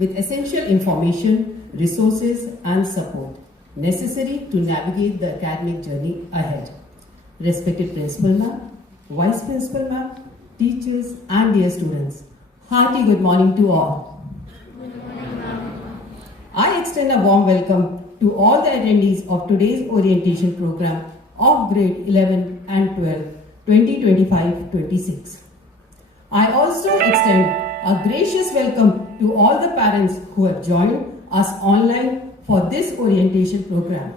with essential information, resources and support necessary to navigate the academic journey ahead. Respected Principal Ma'am, Vice Principal Ma'am, teachers and dear students, hearty good morning to all. Good morning, ma'am. I extend a warm welcome to all the attendees of today's orientation program of grade 11 and 12, 2025-26. I also extend a gracious welcome to all the parents who have joined us online for this orientation program.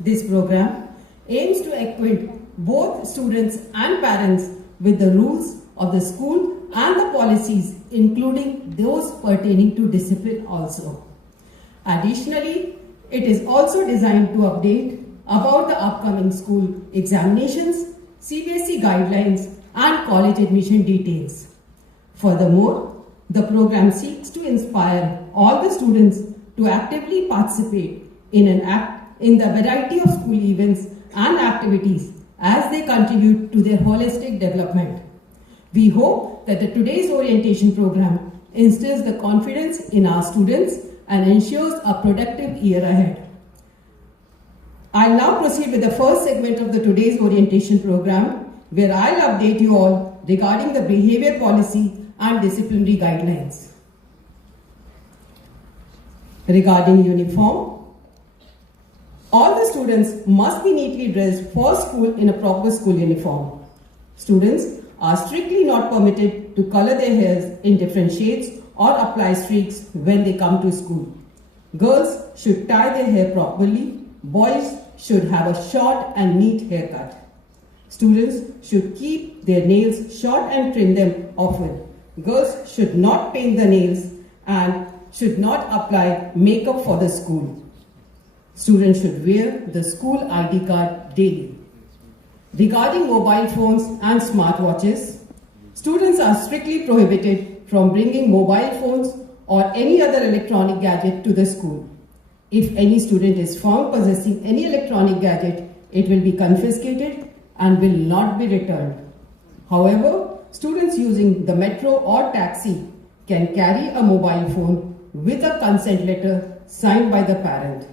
This program aims to acquaint both students and parents with the rules of the school and the policies, including those pertaining to discipline also. Additionally, it is also designed to update about the upcoming school examinations, CBSE guidelines, and college admission details. Furthermore, the program seeks to inspire all the students to actively participate in the variety of school events and activities as they contribute to their holistic development. We hope that today's orientation program instills the confidence in our students and ensures a productive year ahead. I'll now proceed with the first segment of today's orientation program, where I'll update you all regarding the behavior policy and disciplinary guidelines. Regarding uniform, all the students must be neatly dressed for school in a proper school uniform. Students are strictly not permitted to color their hairs in different shades or apply streaks when they come to school. Girls should tie their hair properly. Boys should have a short and neat haircut. Students should keep their nails short and trim them often. Girls should not paint the nails and should not apply makeup for the school. Students should wear the school ID card daily. Regarding mobile phones and smartwatches, students are strictly prohibited from bringing mobile phones or any other electronic gadget to the school. If any student is found possessing any electronic gadget, it will be confiscated and will not be returned. However, students using the metro or taxi can carry a mobile phone with a consent letter signed by the parent.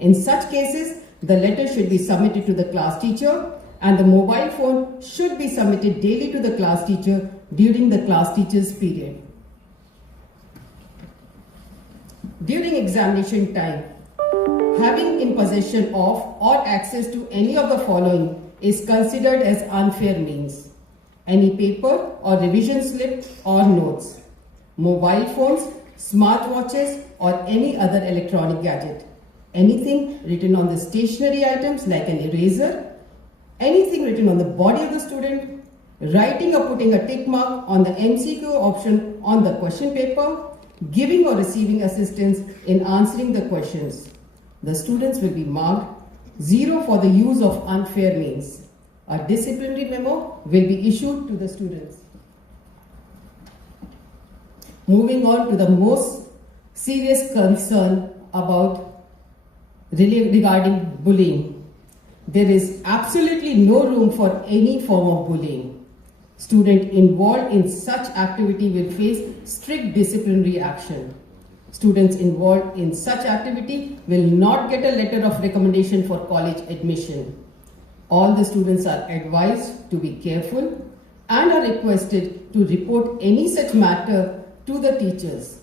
In such cases, the letter should be submitted to the class teacher and the mobile phone should be submitted daily to the class teacher during the class teacher's period. During examination time, having in possession of or access to any of the following is considered as unfair means: any paper or revision slip or notes, mobile phones, smartwatches or any other electronic gadget, anything written on the stationery items like an eraser, anything written on the body of the student, writing or putting a tick mark on the MCQ option on the question paper, giving or receiving assistance in answering the questions. The students will be marked 0 for the use of unfair means. A disciplinary memo will be issued to the students. Moving on to the most serious concern regarding bullying. There is absolutely no room for any form of bullying. Student involved in such activity will face strict disciplinary action. Students involved in such activity will not get a letter of recommendation for college admission. All the students are advised to be careful and are requested to report any such matter to the teachers.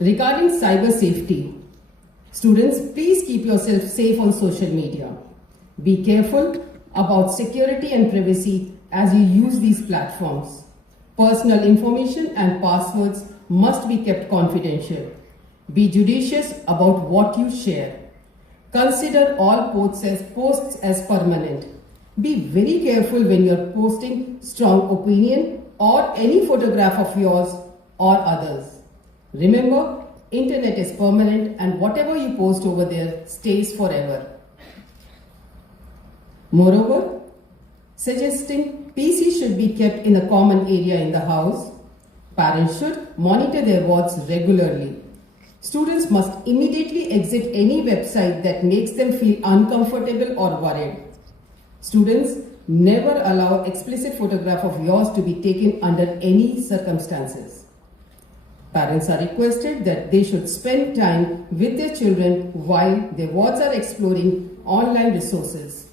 Regarding cyber safety, students, please keep yourself safe on social media. Be careful about security and privacy as you use these platforms. Personal information and passwords must be kept confidential. Be judicious about what you share. Consider all posts as permanent. Be very careful when you are posting strong opinion or any photograph of yours or others. Remember, internet is permanent and whatever you post over there stays forever. Moreover, suggesting PC should be kept in a common area in the house. Parents should monitor their wards regularly. Students must immediately exit any website that makes them feel uncomfortable or worried. Students Never allow explicit photograph of yours to be taken under any circumstances. Parents are requested that they should spend time with their children while their wards are exploring online resources.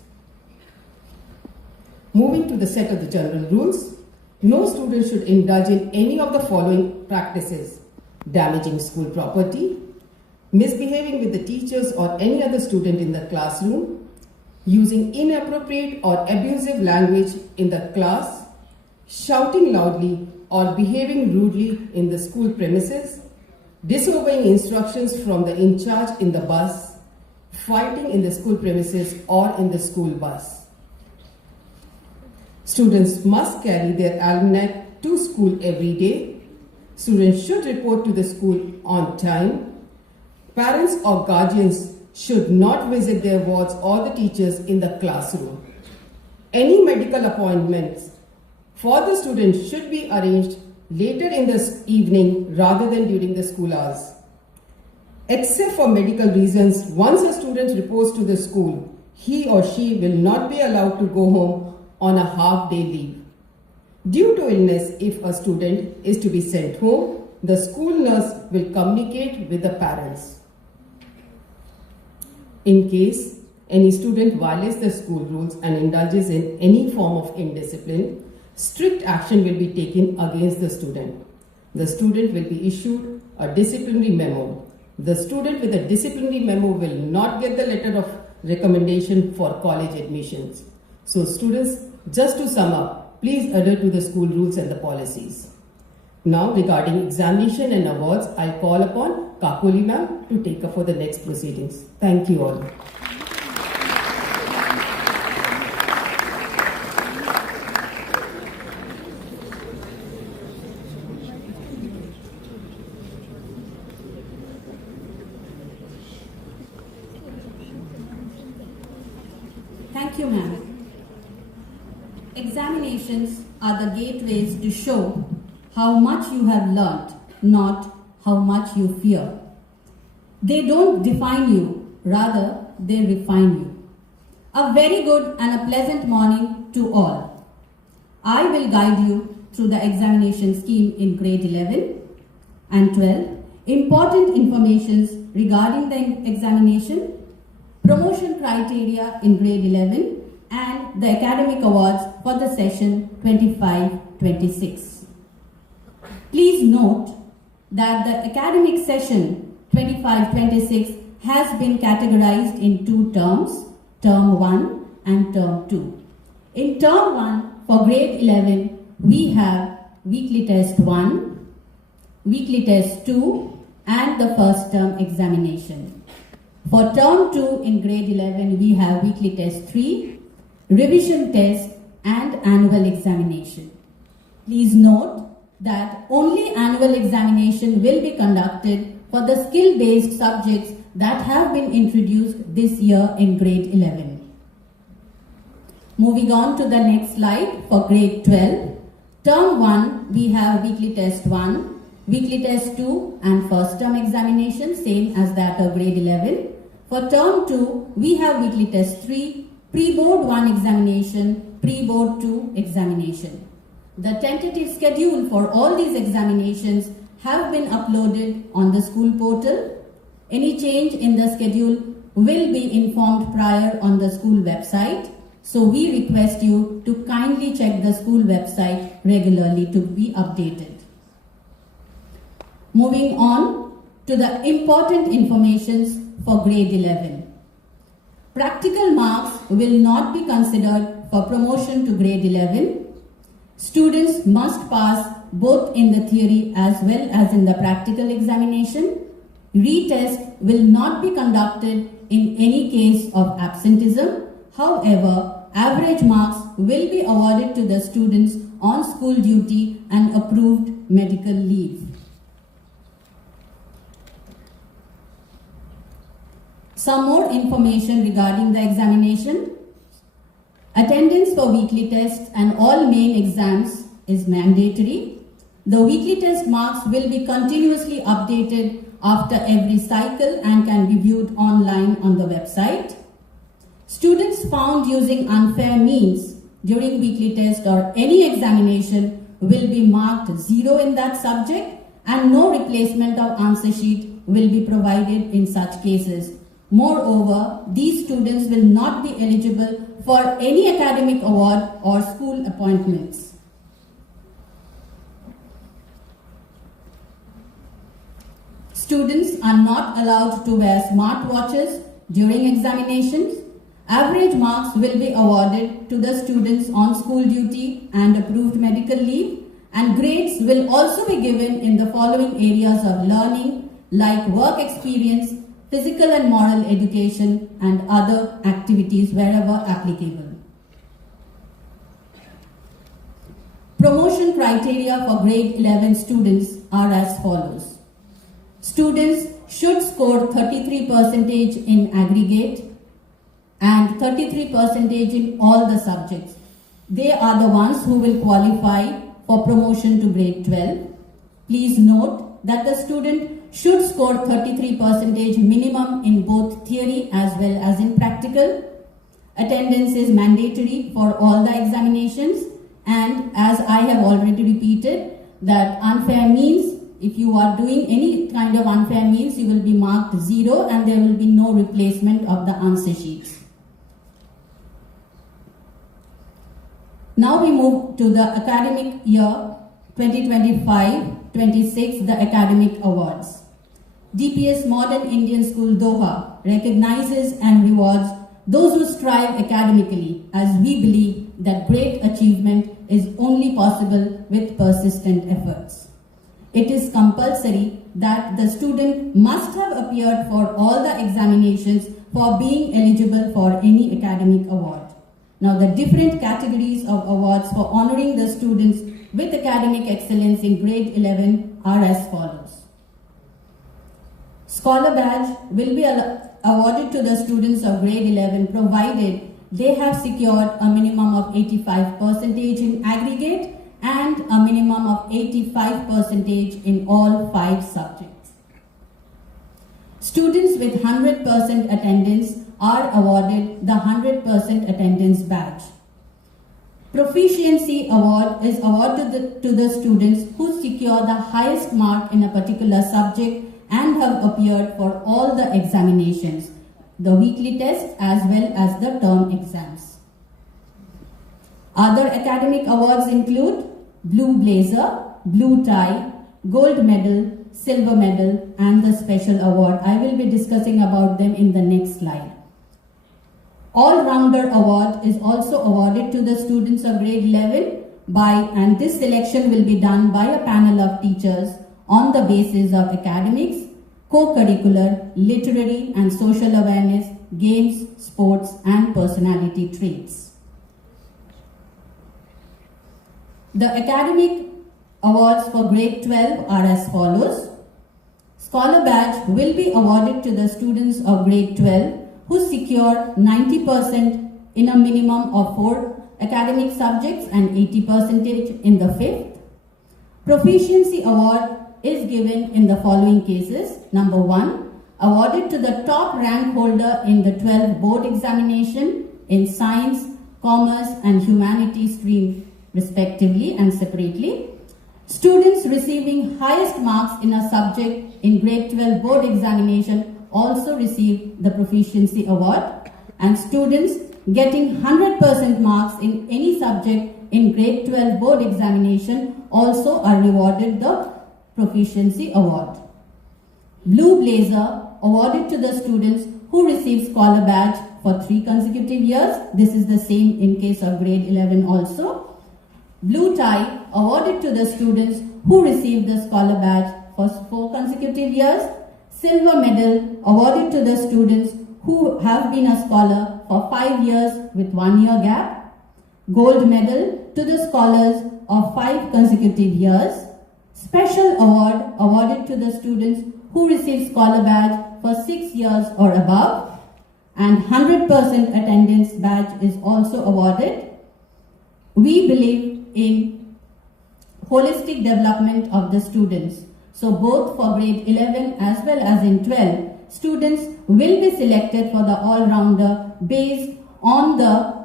Moving to the set of the general rules, no student should indulge in any of the following practices: damaging school property, misbehaving with the teachers or any other student in the classroom, using inappropriate or abusive language in the class, shouting loudly or behaving rudely in the school premises, disobeying instructions from the in charge in the bus, fighting in the school premises or in the school bus. Students must carry their almanac to school every day. Students should report to the school on time. Parents or guardians should not visit their wards or the teachers in the classroom. Any medical appointments for the students should be arranged later in the evening rather than during the school hours. Except for medical reasons, once a student reports to the school, he or she will not be allowed to go home on a half-day leave. Due to illness, if a student is to be sent home, the school nurse will communicate with the parents. In case any student violates the school rules and indulges in any form of indiscipline, strict action will be taken against the student. The student will be issued a disciplinary memo. The student with a disciplinary memo will not get the letter of recommendation for college admissions. So students, just to sum up, please adhere to the school rules and the policies. Now regarding examination and awards, I'll call upon Kakoli ma'am to take up for the next proceedings. Thank you all. Thank you, ma'am. Examinations are the gateways to show how much you have learnt, not how much you fear. They don't define you, rather they refine you. A very good and a pleasant morning to all. I will guide you through the examination scheme in grade 11 and 12, important informations regarding the examination, promotion criteria in grade 11, and the academic awards for the session 25-26. Please note that the academic session 25-26 has been categorized in two terms, term 1 and term 2. In term 1 for grade 11, we have weekly test 1, weekly test 2 and the first term examination. For term 2 in grade 11, we have weekly test 3, revision test and annual examination. Please note that only annual examination will be conducted for the skill-based subjects that have been introduced this year in grade 11. Moving on to the next slide for grade 12. Term 1, we have weekly test 1, weekly test 2 and first term examination, same as that of grade 11. For term 2, we have weekly test 3, pre-board 1 examination, pre-board 2 examination. The tentative schedule for all these examinations have been uploaded on the school portal. Any change in the schedule will be informed prior on the school website. So we request you to kindly check the school website regularly to be updated. Moving on to the important informations for grade 11. Practical marks will not be considered for promotion to grade 11. Students must pass both in the theory as well as in the practical examination. Retest will not be conducted in any case of absenteeism. However, average marks will be awarded to the students on school duty and approved medical leave. Some more information regarding the examination. Attendance for weekly tests and all main exams is mandatory. The weekly test marks will be continuously updated after every cycle and can be viewed online on the website. Students found using unfair means during weekly test or any examination will be marked 0 in that subject, and no replacement of answer sheet will be provided in such cases. Moreover, these students will not be eligible for any academic award or school appointments. Students are not allowed to wear smartwatches during examinations. Average marks will be awarded to the students on school duty and approved medical leave, and grades will also be given in the following areas of learning like work experience, physical and moral education, and other activities wherever applicable. Promotion criteria for grade 11 students are as follows. Students should score 33% in aggregate and 33% in all the subjects. They are the ones who will qualify for promotion to grade 12. Please note that the student should score 33% minimum in both theory as well as in practical. Attendance is mandatory for all the examinations, and as I have already repeated, that unfair means, if you are doing any kind of unfair means, you will be marked 0 and there will be no replacement of the answer sheets. Now we move to the academic year 2025-26, the academic awards. DPS-Modern Indian School Doha recognizes and rewards those who strive academically, as we believe that great achievement is only possible with persistent efforts. It is compulsory that the student must have appeared for all the examinations for being eligible for any academic award. Now, the different categories of awards for honoring the students with academic excellence in grade 11 are as follows. Scholar badge will be awarded to the students of grade 11 provided they have secured a minimum of 85% in aggregate and a minimum of 85% in all 5 subjects. Students with 100% attendance are awarded the 100% attendance badge. Proficiency award is awarded to the students who secure the highest mark in a particular subject and have appeared for all the examinations, the weekly tests as well as the term exams. Other academic awards include blue blazer, blue tie, gold medal, silver medal, and the special award. I will be discussing about them in the next slide. All-rounder award is also awarded to the students of grade 11 and this selection will be done by a panel of teachers on the basis of academics, co-curricular, literary and social awareness, games, sports, and personality traits. The academic awards for grade 12 are as follows. Scholar badge will be awarded to the students of grade 12 who secure 90% in a minimum of 4 academic subjects and 80% in the 5th. Proficiency award is given in the following cases. Number 1, awarded to the top rank holder in the 12th board examination in science, commerce and humanities stream respectively and separately. Students receiving highest marks in a subject in grade 12 board examination also receive the proficiency award, and students getting 100% marks in any subject in grade 12 board examination also are rewarded the proficiency award. Blue blazer awarded to the students who receive scholar badge for 3 consecutive years. This is the same in case of grade 11 also. Blue tie awarded to the students who receive the scholar badge for 4 consecutive years. Silver medal awarded to the students who have been a scholar for 5 years with 1 year gap. Gold medal to the scholars of 5 consecutive years. Special award awarded to the students who receive scholar badge for 6 years or above. And 100% attendance badge is also awarded. We believe in holistic development of the students. So both for grade 11 as well as in 12, students will be selected for the all-rounder based on the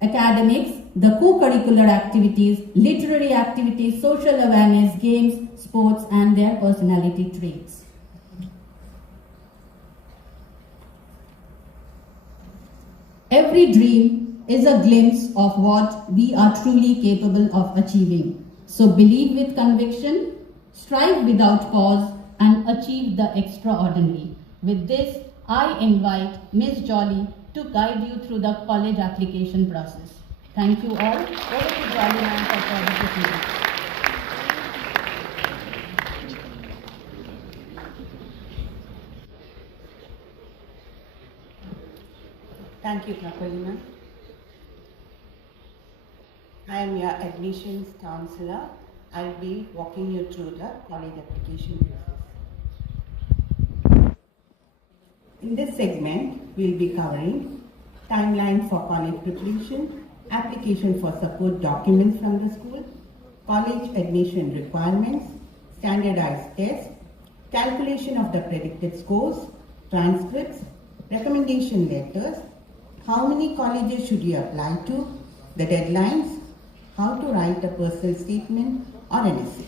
academics the co-curricular activities, literary activities, social awareness, games, sports, and their personality traits. Every dream is a glimpse of what we are truly capable of achieving. So believe with conviction, strive without pause, and achieve the extraordinary. With this, I invite Ms. Jolly to guide you through the college application process. Thank you all. Over to Jolly ma'am for further proceedings. Thank you, Prakolina. I am your admissions counselor. I'll be walking you through the college application process. In this segment, we'll be covering timeline for college preparation, application for support documents from the school, college admission requirements, standardized tests, calculation of the predicted scores, transcripts, recommendation letters, how many colleges should you apply to, the deadlines, how to write a personal statement or an essay.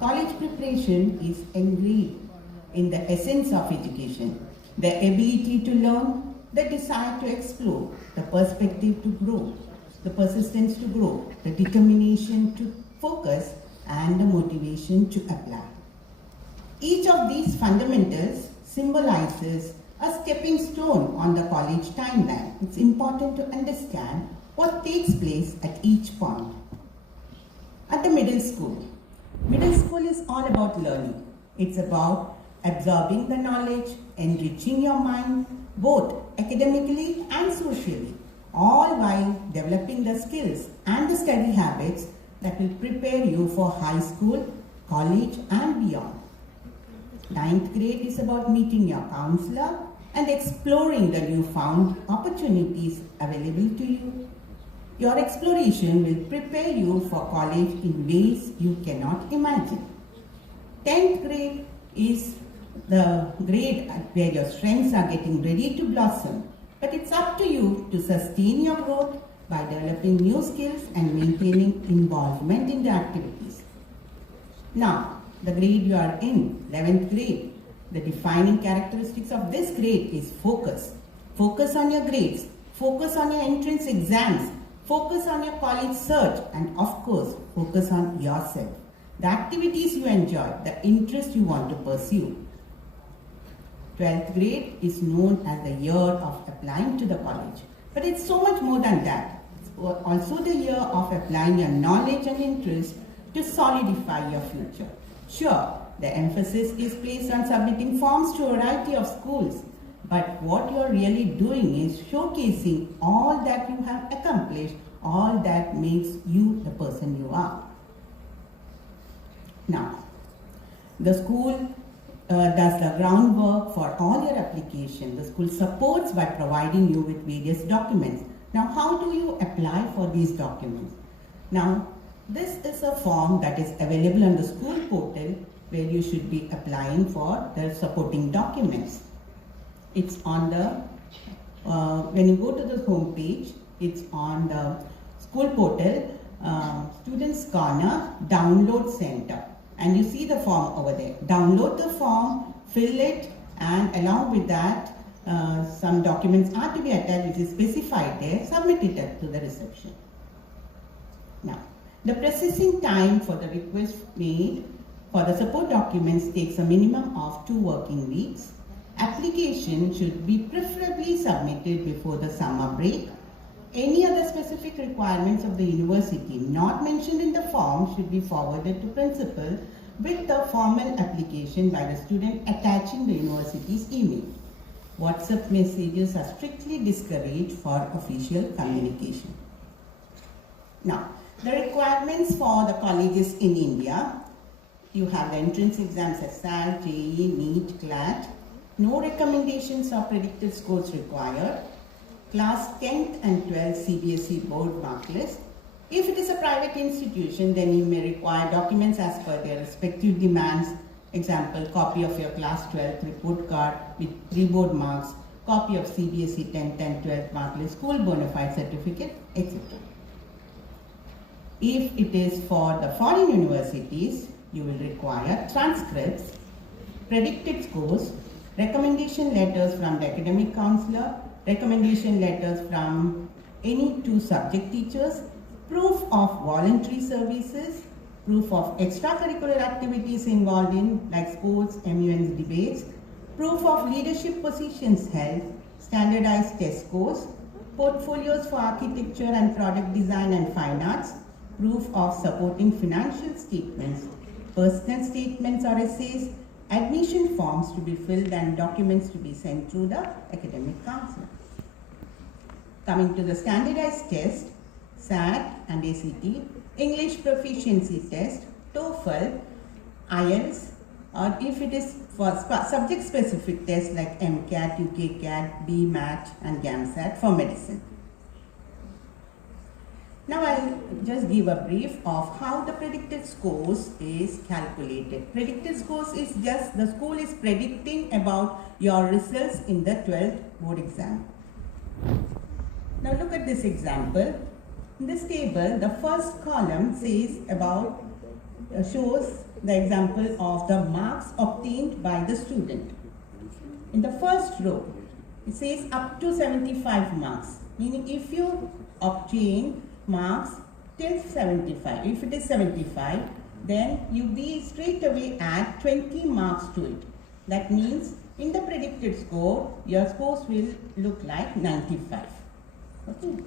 College preparation is engraved in the essence of education, the ability to learn, the desire to explore, the perspective to grow, the persistence to grow, the determination to focus, and the motivation to apply. Each of these fundamentals symbolizes a stepping stone on the college timeline. It's important to understand what takes place at each point. At the middle school is all about learning. It's about absorbing the knowledge, enriching your mind, both academically and socially, all while developing the skills and the study habits that will prepare you for high school, college, and beyond. 9th grade is about meeting your counselor and exploring the newfound opportunities available to you. Your exploration will prepare you for college in ways you cannot imagine. 10th grade is the grade where your strengths are getting ready to blossom, but it's up to you to sustain your growth by developing new skills and maintaining involvement in the activities. Now, the grade you are in, 11th grade, the defining characteristics of this grade is focus. Focus on your grades, focus on your entrance exams, focus on your college search, and of course, focus on yourself. The activities you enjoy, the interest you want to pursue. 12th grade is known as the year of applying to the college. But it's so much more than that. It's also the year of applying your knowledge and interest to solidify your future. Sure, the emphasis is placed on submitting forms to a variety of schools, but what you're really doing is showcasing all that you have accomplished, all that makes you the person you are. Now, the school does the groundwork for all your application. The school supports by providing you with various documents. Now, how do you apply for these documents? Now, this is a form that is available on the school portal where you should be applying for the supporting documents. It's on the, when you go to the home page, it's on the school portal, Students Corner Download Center. And you see the form over there. Download the form, fill it, and along with that, some documents are to be attached which is specified there. Submit it to the reception. Now, the processing time for the request made for the support documents takes a minimum of 2 working weeks. Application should be preferably submitted before the summer break. Any other specific requirements of the university not mentioned in the form should be forwarded to principal with the formal application by the student attaching the university's email. WhatsApp messages are strictly discouraged for official communication. Now, the requirements for the colleges in India, you have the entrance exams XII, JEE, NEET, CLAT. No recommendations or predicted scores required. Class 10th and 12th CBSE board mark list. If it is a private institution, then you may require documents as per their respective demands. Example, copy of your class 12th report card with 3 board marks, copy of CBSE 10th and 12th mark list, school bona fide certificate, etc. If it is for the foreign universities, you will require transcripts, predicted scores, recommendation letters from the academic counselor, recommendation letters from any 2 subject teachers, proof of voluntary services, proof of extracurricular activities involved in like sports, MUN's debates, proof of leadership positions held, standardized test scores, portfolios for architecture and product design and fine arts, proof of supporting financial statements, personal statements or essays, admission forms to be filled and documents to be sent through the academic counselor. Coming to the standardized test, SAT and ACT, English proficiency test, TOEFL, IELTS, or if it is for subject specific tests like MCAT, UKCAT, BMAT and GAMSAT for medicine. Now I'll just give a brief of how the predicted scores is calculated. Predicted scores is just the school is predicting about your results in the 12th board exam. Now look at this example. In this table, the first column says about shows the example of the marks obtained by the student. In the first row, it says up to 75 marks, meaning if you obtain marks till 75, if it is 75, then you be straight away add 20 marks to it. That means in the predicted score, your scores will look like 95. Okay.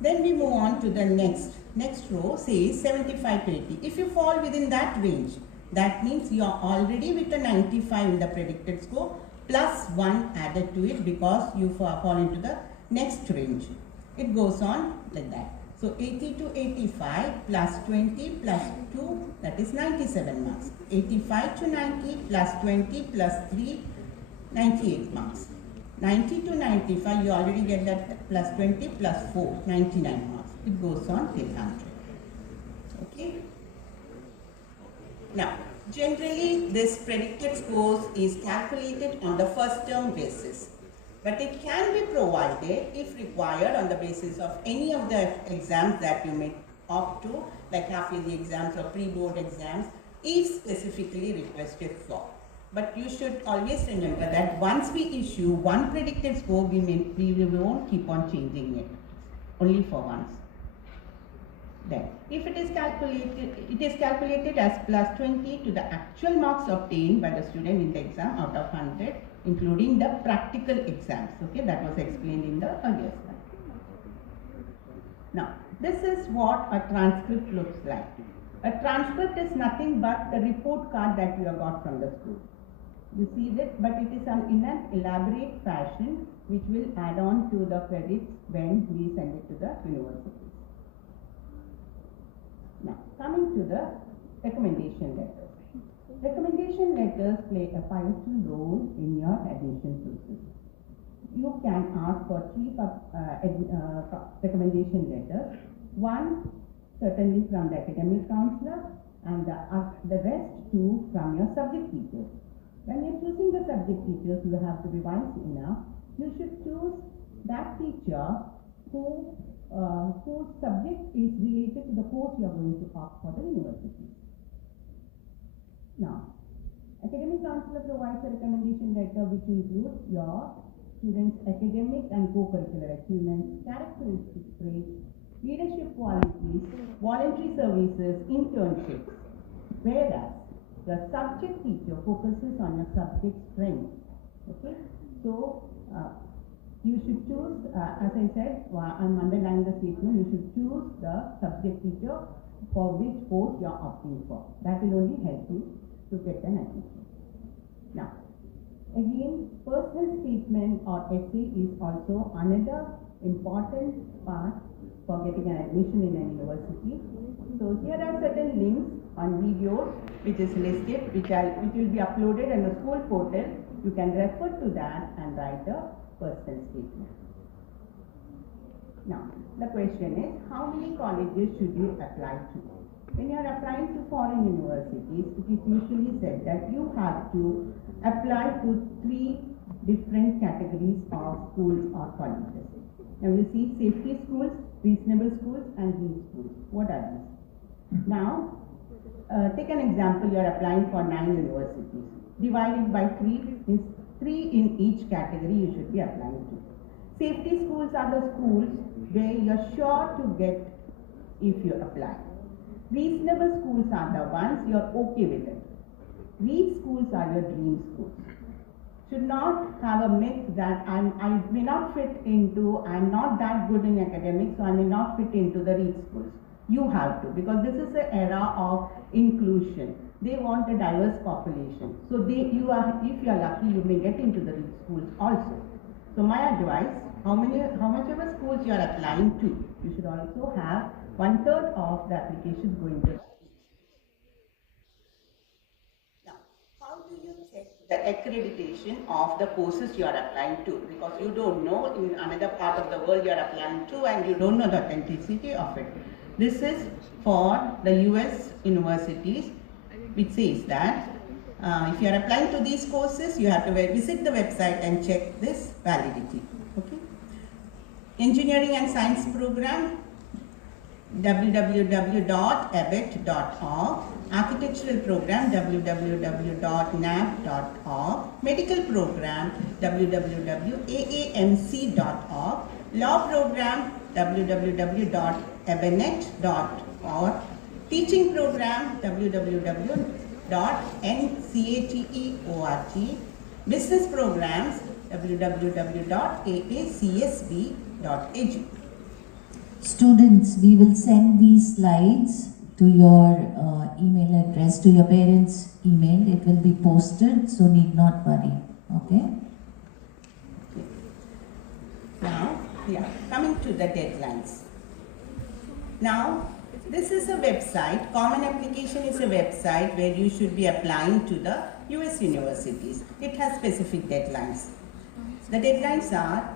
Then we move on to the next row says 75 to 80. If you fall within that range, that means you are already with a 95 in the predicted score plus 1 added to it because you fall into the next range. It goes on like that. So 80 to 85 plus 20 plus 2, that is 97 marks. 85 to 90 plus 20 plus 3, 98 marks. 90 to 95, you already get that plus 20 plus 4, 99 marks. It goes on till 100. Okay. Now, generally this predicted scores is calculated on the first term basis. But it can be provided if required on the basis of any of the exams that you may opt to, like half-yearly exams or pre-board exams, if specifically requested for. But you should always remember that once we issue one predicted score, we won't keep on changing it, only for once. Then, if it is calculated as plus 20 to the actual marks obtained by the student in the exam out of 100, including the practical exams. Okay, that was explained in the earlier slide. Now, this is what a transcript looks like. A transcript is nothing but the report card that you have got from the school. You see that, but it is in an elaborate fashion which will add on to the credits when we send it to the universities. Now, coming to the recommendation letters. Recommendation letters play a pivotal role in your admission process. You can ask for 3 recommendation letters. One certainly from the academic counselor and the rest 2 from your subject teachers. When you're choosing the subject teachers, you have to be wise enough. You should choose that teacher whose subject is related to the course you are going to opt for the university. Now, academic counselor provides a recommendation letter which includes your students' academic and co-curricular achievements, characteristic traits, leadership qualities, voluntary services, internships. Whereas the subject teacher focuses on your subject strength. Okay, so you should choose, as I said, I'm underlining the statement, you should choose the subject teacher for which course you are opting for. That will only help you to get an admission. Now, again, personal statement or essay is also another important part for getting an admission in a university. So here are certain links on videos which is listed, which will be uploaded in the school portal. You can refer to that and write a personal statement. Now, the question is, how many colleges should you apply to? When you are applying to foreign universities, it is usually said that you have to apply to 3 different categories of schools or colleges. Now we see safety schools, reasonable schools, and green schools. What are these? Now, take an example, you are applying for 9 universities. Divided by 3 is 3 in each category you should be applying to. Safety schools are the schools where you are sure to get if you apply. Reasonable schools are the ones you are okay with it. These schools are your dream schools. Should not have a myth that I may not fit into, I'm not that good in academics, so I may not fit into the REIT schools. You have to, because this is the era of inclusion. They want a diverse population. So if you are lucky, you may get into the REIT schools also. So my advice, how much ever schools you are applying to, you should also have 1/3 of the applications going to. Now, how do you check the accreditation of the courses you are applying to? Because you don't know, in another part of the world you are applying to and you don't know the authenticity of it. This is for the US universities, which says that if you are applying to these courses, you have to visit the website and check this validity. Okay. Engineering and Science Program, www.abet.org. Architectural Program, www.nab.org. Medical Program, www.aamc.org. Law Program, www.abenet.org. Teaching Program, www.ncateorg. Business Programs, www.aacsb.edu. Students, we will send these slides to your email address, to your parents' email. It will be posted, so need not worry. Okay? Now, coming to the deadlines. Now, this is a website, Common Application is a website where you should be applying to the US universities. It has specific deadlines. The deadlines are,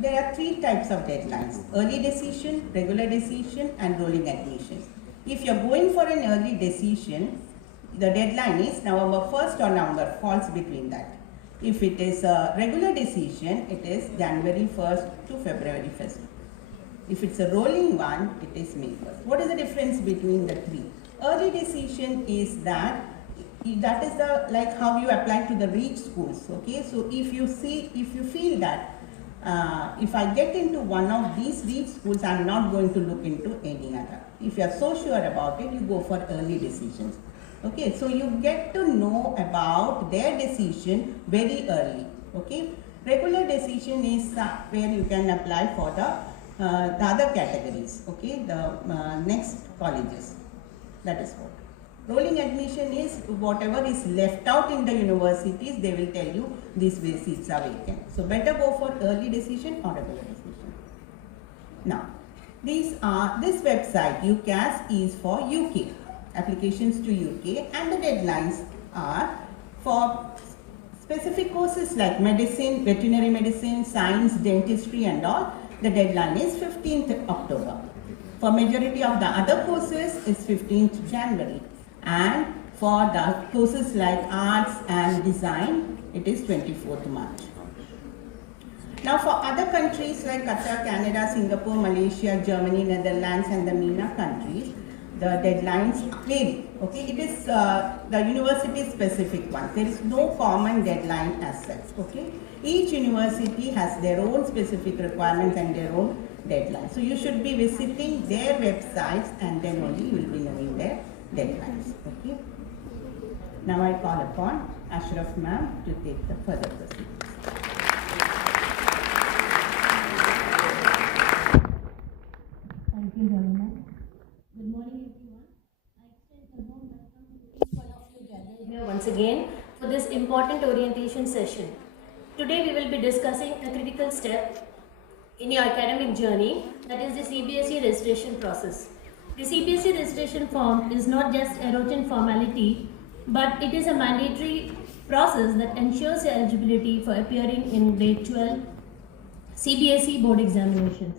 there are 3 types of deadlines: early decision, regular decision, and rolling admission. If you're going for an early decision, the deadline is November 1st or November, falls between that. If it is a regular decision, it is January 1st to February 1st. If it's a rolling one, it is May 1st. What is the difference between the 3? Early decision is that is the like how you apply to the REIT schools. Okay, so if you feel that if I get into one of these REIT schools, I'm not going to look into any other. If you are so sure about it, you go for early decisions. Okay, so you get to know about their decision very early. Okay, regular decision is where you can apply for the other categories. Okay, the next colleges. That is what. Rolling admission is whatever is left out in the universities, they will tell you these seats are vacant. So better go for early decision or regular decision. Now, this website UCAS is for UK, applications to UK, and the deadlines are for specific courses like medicine, veterinary medicine, science, dentistry and all. The deadline is 15th October. For majority of the other courses is 15th January. And for the courses like arts and design, it is 24th March. Now for other countries like Qatar, Canada, Singapore, Malaysia, Germany, Netherlands and the MENA countries, the deadlines vary. Okay, it is the university specific one. There is no common deadline as such. Okay, each university has their own specific requirements and their own deadlines. So you should be visiting their websites and then only you will be knowing their deadlines. Okay. Now I call upon Ashraf ma'am to take the further proceedings. Thank you very much. Good morning, everyone. I extend a warm welcome to each one of you gathered here once again for this important orientation session. Today we will be discussing a critical step in your academic journey, that is the CBSE registration process. The CBSE registration form is not just a routine formality, but it is a mandatory process that ensures your eligibility for appearing in grade 12 CBSE board examinations.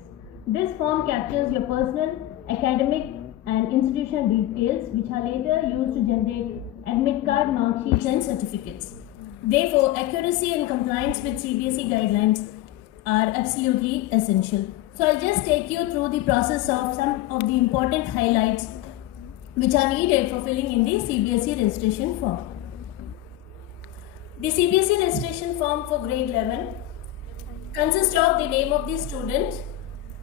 This form captures your personal, academic and institutional details which are later used to generate admit card, mark sheets and certificates. Therefore, accuracy and compliance with CBSE guidelines are absolutely essential. So I'll just take you through the process of some of the important highlights which are needed for filling in the CBSE registration form. The CBSE registration form for grade 11 consists of the name of the student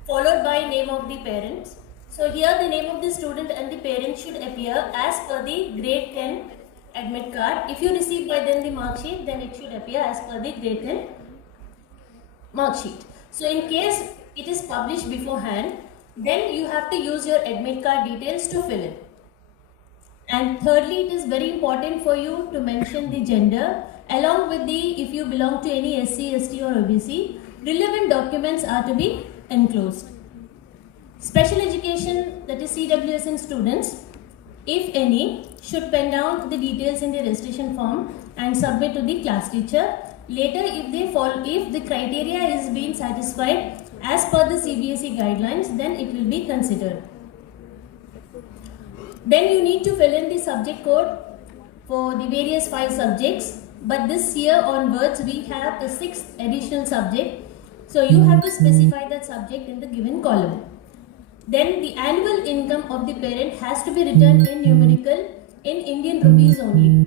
followed by name of the parents. So here the name of the student and the parent should appear as per the grade 10 admit card. If you receive by then the mark sheet, then it should appear as per the grade 10 mark sheet. So in case it is published beforehand, then you have to use your admit card details to fill in. And thirdly, it is very important for you to mention the gender along with the, if you belong to any SC, ST or OBC, relevant documents are to be enclosed. Special education, that is CWSN students, if any, should pen down the details in the registration form and submit to the class teacher. Later, if the criteria is being satisfied as per the CBSE guidelines, then it will be considered. Then you need to fill in the subject code for the various 5 subjects. But this year onwards, we have a 6th additional subject. So you have to specify that subject in the given column. Then the annual income of the parent has to be written in numerical in Indian rupees only.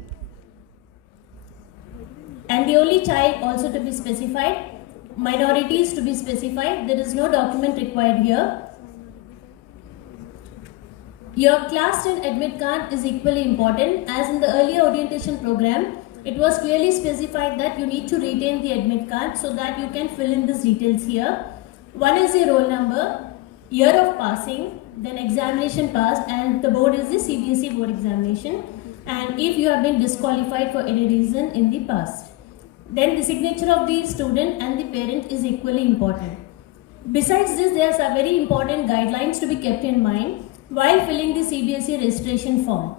And the only child also to be specified. Minorities to be specified. There is no document required here. Your class 10 admit card is equally important. As in the earlier orientation program, it was clearly specified that you need to retain the admit card so that you can fill in these details here. One is the roll number, year of passing, then examination passed, and the board is the CBSE board examination, and if you have been disqualified for any reason in the past. Then the signature of the student and the parent is equally important. Besides this, there are some very important guidelines to be kept in mind while filling the CBSE registration form.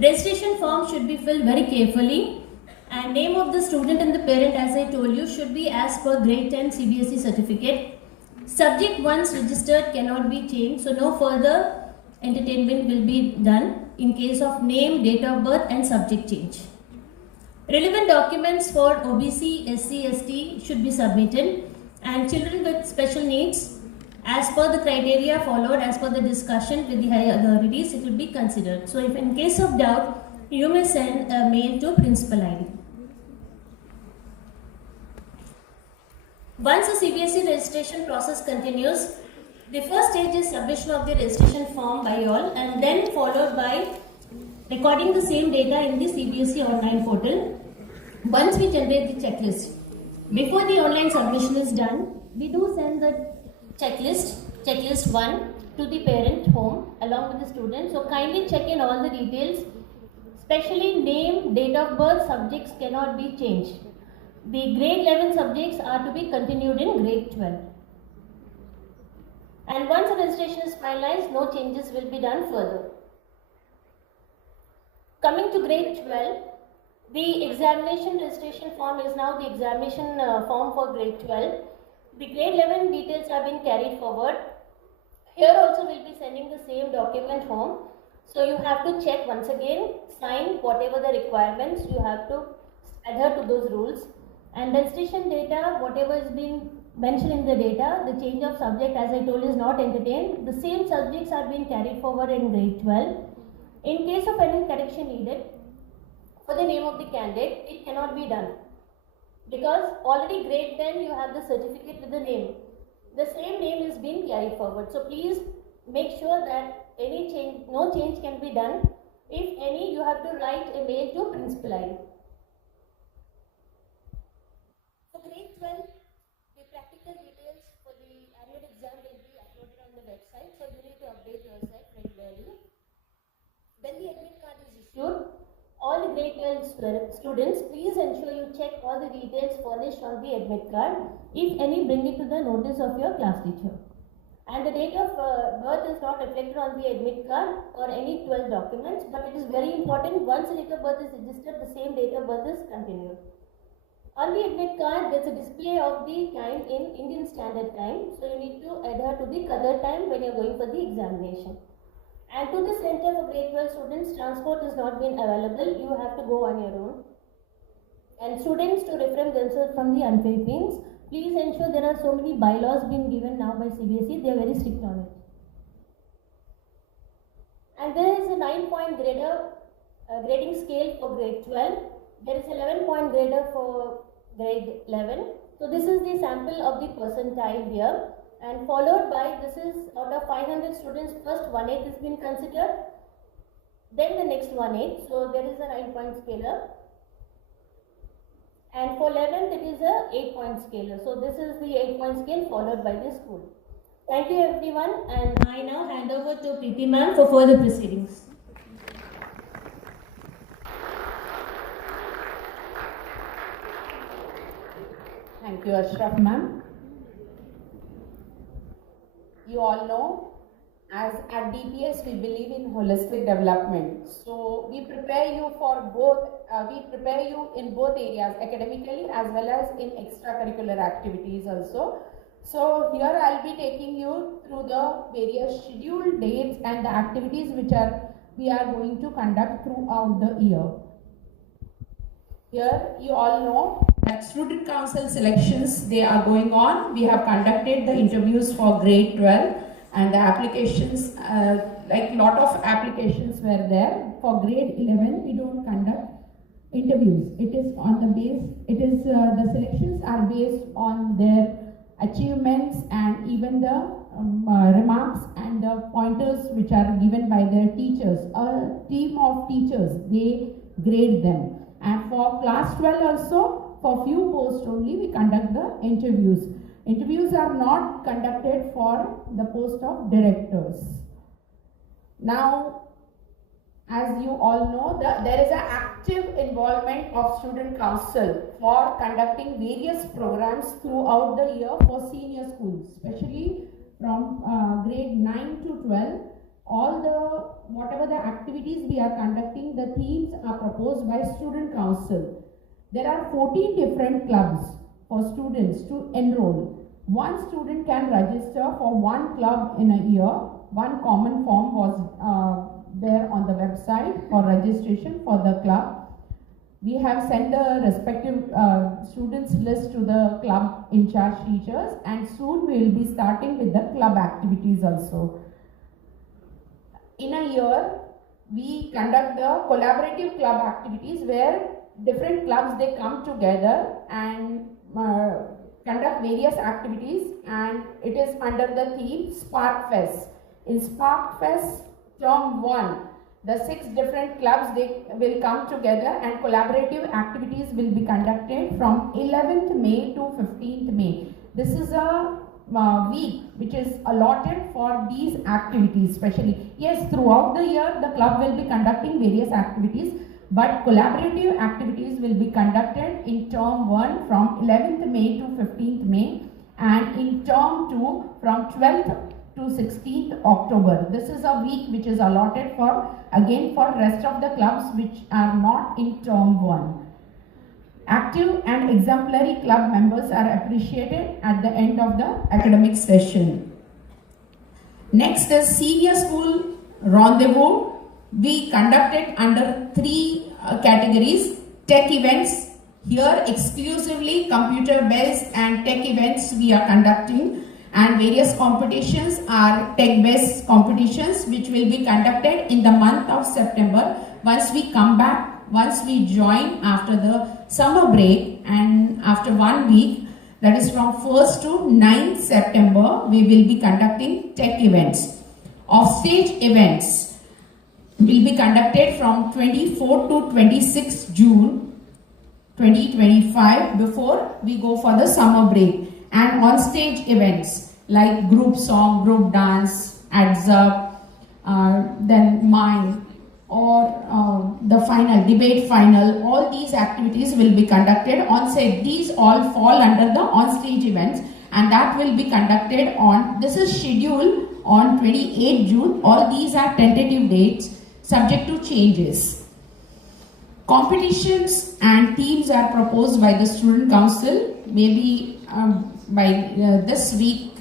Registration form should be filled very carefully, and name of the student and the parent, as I told you, should be as per grade 10 CBSE certificate. Subject once registered cannot be changed, so no further entertainment will be done in case of name, date of birth and subject change. Relevant documents for OBC, SC, ST should be submitted, and children with special needs, as per the criteria followed, as per the discussion with the higher authorities, it will be considered. So if in case of doubt, you may send a mail to principal ID. Once the CBSE registration process continues, the first stage is submission of the registration form by all, and then followed by recording the same data in the CBSE online portal. Once we generate the checklist, before the online submission is done, we do send the checklist 1 to the parent home along with the student. So kindly check in all the details, especially name, date of birth, subjects cannot be changed. The grade 11 subjects are to be continued in grade 12. And once the registration is finalized, no changes will be done further. Coming to grade 12, the examination registration form is now the examination form for grade 12. The grade 11 details have been carried forward. Here also we will be sending the same document home. So you have to check once again, sign whatever the requirements, you have to adhere to those rules. And registration data, whatever is being mentioned in the data, the change of subject, as I told, is not entertained. The same subjects are being carried forward in grade 12. In case of any correction needed for the name of the candidate, it cannot be done, because already grade 10 you have the certificate with the name. The same name is being carried forward. So please make sure that any change, no change can be done. If any, you have to write a mail to principal ID. For grade 12, the practical details for the annual exam will be uploaded on the website, so you need to update yourself regularly. When the admit card is issued, all the grade 12 students, please ensure you check all the details furnished on the admit card. If any, bring it to the notice of your class teacher. And the date of birth is not reflected on the admit card or any 12 documents, but it is very important, once the date of birth is registered, the same date of birth is continued. On the admit card, there is a display of the time in Indian Standard Time, so you need to adhere to the Qatar time when you are going for the examination. And to the center for grade 12 students, transport is not been available, you have to go on your own. and students to refrain themselves from the unfair things. Please ensure there are so many bylaws being given now by CBSE, they are very strict on it. And there is a 9-point grading scale for grade 12. There is 11-point grader for grade 11. So this is the sample of the percentile here, and followed by, this is out of 500 students, first 1/8 has been considered, then the next 1/8. So there is a 9-point scaler. And for 11th, it is a 8-point scaler. So this is the 8-point scale followed by the school. Thank you everyone, and I now hand over to Preeti ma'am for further proceedings. Thank you, Ashraf ma'am. You all know, as at DPS we believe in holistic development. So we prepare you for both. We prepare you in both areas, academically as well as in extracurricular activities also. So here I'll be taking you through the various scheduled dates and the activities which we are going to conduct throughout the year. Here you all know that student council selections, they are going on. We have conducted the interviews for grade 12 and the applications, like lot of applications were there. For grade 11 we don't conduct interviews. It is on the base, the selections are based on their achievements and even the remarks and the pointers which are given by their teachers. A team of teachers, they grade them. And for class 12 also, for few posts only, we conduct the interviews. Interviews are not conducted for the post of directors. Now, as you all know, there is an active involvement of student council for conducting various programs throughout the year for senior schools, especially from grade 9 to 12. Whatever the activities we are conducting, the themes are proposed by student council. There are 14 different clubs for students to enroll. One student can register for one club in a year. One common form was there on the website for registration for the club. We have sent the respective students list to the club in charge teachers, and soon we will be starting with the club activities also. In a year, we conduct the collaborative club activities where different clubs, they come together and conduct various activities, and it is under the theme Spark Fest. In Spark Fest term 1, the 6 different clubs, they will come together and collaborative activities will be conducted from 11th May to 15th May. This is a week which is allotted for these activities especially. Yes, throughout the year the club will be conducting various activities, but collaborative activities will be conducted in term 1 from 11th May to 15th May, and in term 2 from 12th to 16th October. This is a week which is allotted for rest of the clubs which are not in term 1. Active and exemplary club members are appreciated at the end of the academic session. Next is senior school rendezvous. We conducted under 3 categories. Tech events, here exclusively computer based and tech events we are conducting, and various competitions are tech based competitions which will be conducted in the month of September once we come back. Once we join after the summer break, and after 1 week, that is from 1st to 9th September, we will be conducting tech events. Offstage events will be conducted from 24th to 26th June 2025 before we go for the summer break. And on-stage events like group song, group dance, adds up, then mime, or the final, debate final, all these activities will be conducted on stage. These all fall under the on-stage events, and that will be conducted on, this is scheduled on 28 June. All these are tentative dates subject to changes. Competitions and themes are proposed by the student council, maybe by this week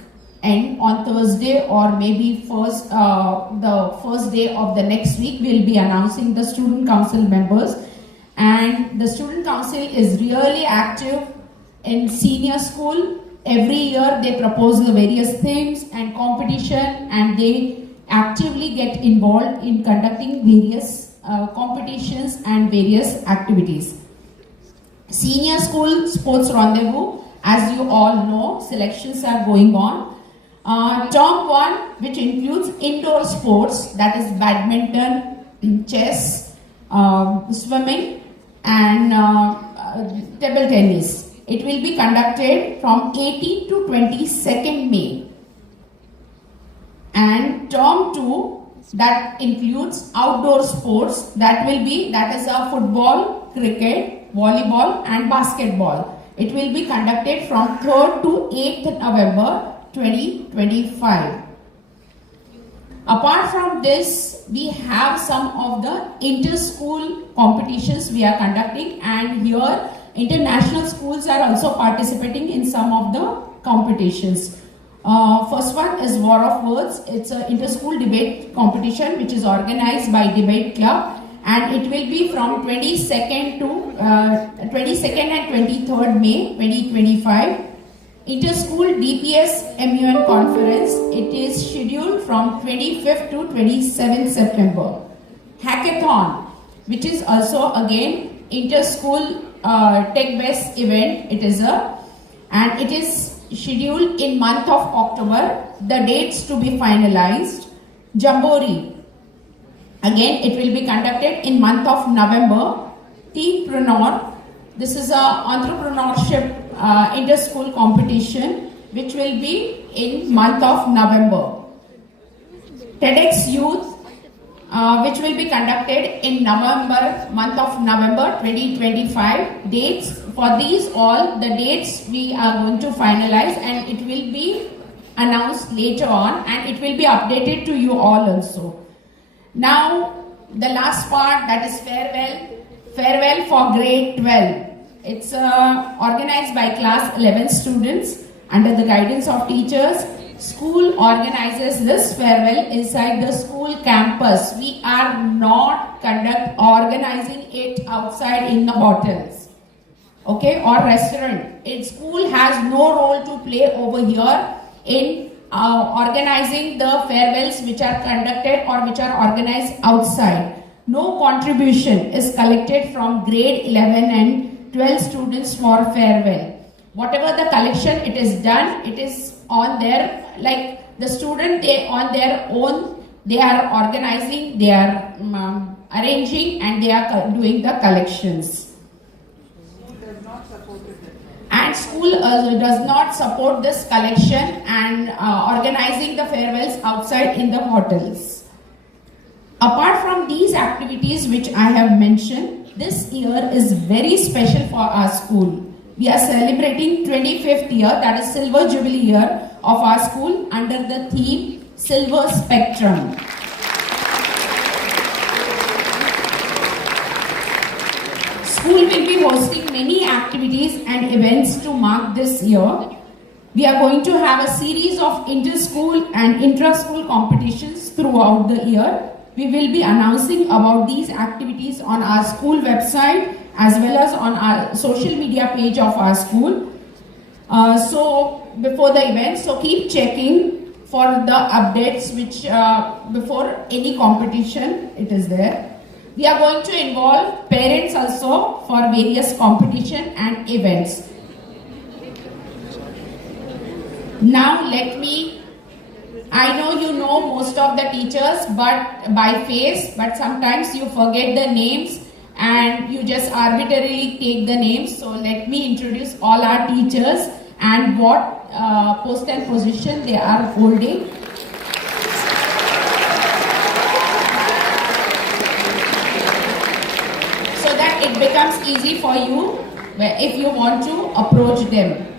end on Thursday, or maybe the first day of the next week we'll be announcing the student council members, and the student council is really active in senior school. Every year they propose the various themes and competition, and they actively get involved in conducting various competitions and various activities. Senior school sports rendezvous, as you all know, selections are going on. Term 1, which includes indoor sports, that is badminton, chess, swimming, and table tennis. It will be conducted from 18 to 22nd May. And term 2, that includes outdoor sports, that is football, cricket, volleyball, and basketball. It will be conducted from 3rd to 8th November 2025. Apart from this, we have some of the inter-school competitions we are conducting, and here international schools are also participating in some of the competitions. First one is War of Words. It's an inter-school debate competition which is organized by Debate Club, and it will be from 22nd and 23rd May 2025. Inter-school DPS-Modern conference. It is scheduled from 25th to 27th September. Hackathon, which is also again inter-school tech-based event. It is scheduled in month of October. The dates to be finalized. Jamboree. Again, it will be conducted in month of November. Teampreneur. This is a entrepreneurship inter-school competition which will be in month of November. TEDx Youth, which will be conducted in month of November 2025. Dates for these all, the dates we are going to finalize, and it will be announced later on, and it will be updated to you all also. Now the last part, that is farewell for grade 12. It's organized by class 11 students under the guidance of teachers. School organizes this farewell inside the school campus. We are not organizing it outside in the hotels, okay, or restaurant. School has no role to play over here in organizing the farewells which are conducted or which are organized outside. No contribution is collected from grade 11 and 12 students for farewell. Whatever the collection it is done, it is on their, like the student, they on their own, they are organizing, they are arranging, and they are doing the collections. And school does not support this collection and organizing the farewells outside in the hotels. Apart from these activities which I have mentioned, this year is very special for our school. We are celebrating 25th year, that is Silver Jubilee year of our school under the theme Silver Spectrum. School will be hosting many activities and events to mark this year. We are going to have a series of inter-school and intra-school competitions throughout the year. We will be announcing about these activities on our school website as well as on our social media page of our school. So before the event, so keep checking for the updates which before any competition it is there. We are going to involve parents also for various competition and events. Now I know you know most of the teachers but by face, but sometimes you forget the names and you just arbitrarily take the names. So let me introduce all our teachers and what post and position they are holding. So that it becomes easy for you if you want to approach them.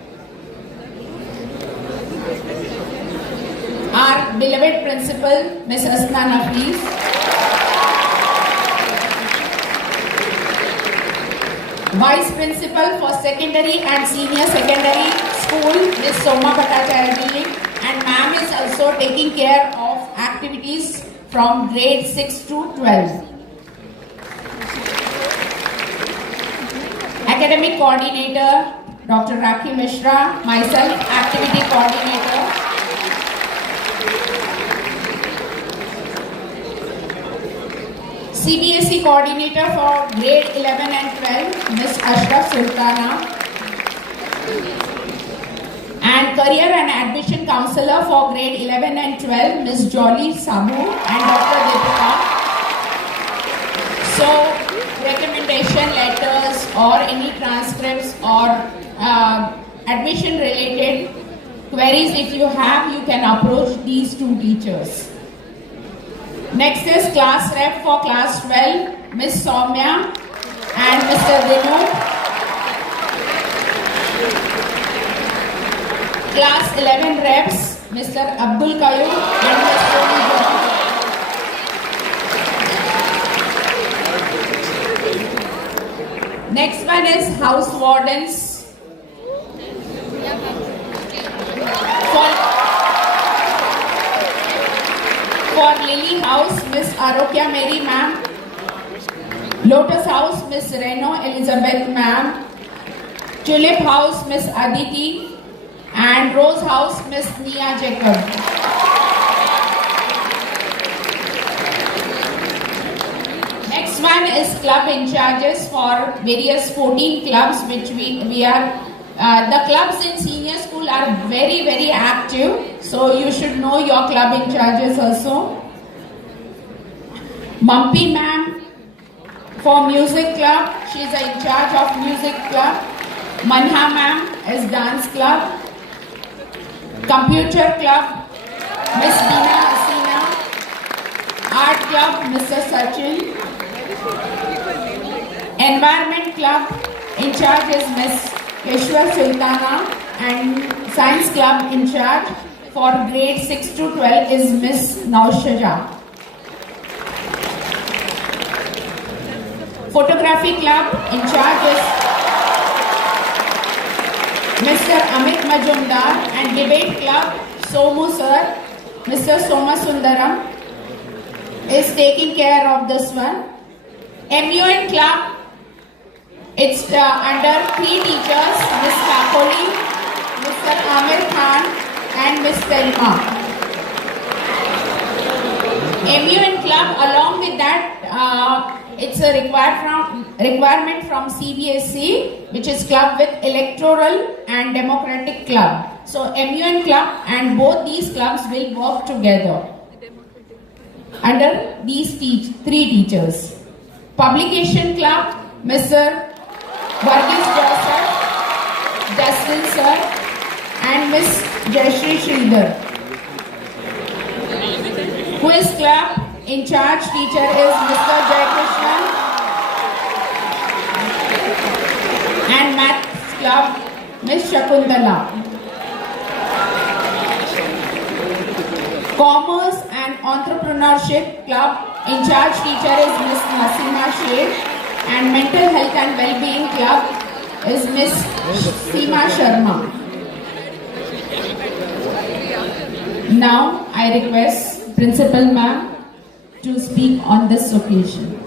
Our beloved principal, Ms. Asna Nafis. Vice Principal for Secondary and Senior Secondary School, Ms. Soma Bhattacharya, and ma'am is also taking care of activities from grade 6 to 12. Academic Coordinator, Dr. Rakhi Mishra, myself, Activity Coordinator. CBSE Coordinator for Grade 11 and 12, Ms. Ashraf Sultana. And Career and Admission Counselor for Grade 11 and 12, Ms. Jolly Sabu and Dr. Deepika. So, recommendation letters or any transcripts or admission related queries if you have, you can approach these two teachers. Next is class rep for class 12, Ms. Soumya and Mr. Vinu. Class 11 reps, Mr. Abdul Qayyum and Ms. Tony John. Next one is house wardens. For Lily House, Miss Arokya Mary ma'am. Lotus House, Miss Reno Elizabeth ma'am. Tulip House, Miss Aditi. And Rose House, Miss Nia Jacob. Next one is club in charges for various 14 clubs which we are. The clubs in senior school are very, very active. So you should know your club in charges also. Mumpy ma'am for music club. She is in charge of music club. Manha ma'am is dance club. Computer club, Miss Dina Asina. Art club, Mr. Sachin. Environment club, in charge is Miss Keshwar Sultana. And Science club in charge for grade 6 to 12 is Miss Naushaja. Photography club in charge is Mr. Amit Majumdar, and debate club, Somu sir, Mr. Soma Sundaram is taking care of this one. MUN club, it's under 3 teachers, Ms. Kakoli, Mr. Amir Khan and Ms. Selma. MUN club, along with that, it's a requirement from CBSE, which is club with electoral and democratic club. So MUN club and both these clubs will work together under these 3 teachers. Publication club, Mr. Varghese Joseph, Justin sir and Miss Jayashree Sridhar. Quiz club, in charge teacher is Mr. Jaykrishnan. And maths club, Miss Shakuntala. Commerce and entrepreneurship club, in charge teacher is Miss Nasima Sheikh. And mental health and well-being club is Miss Seema Sharma. Now I request Principal Ma'am to speak on this occasion.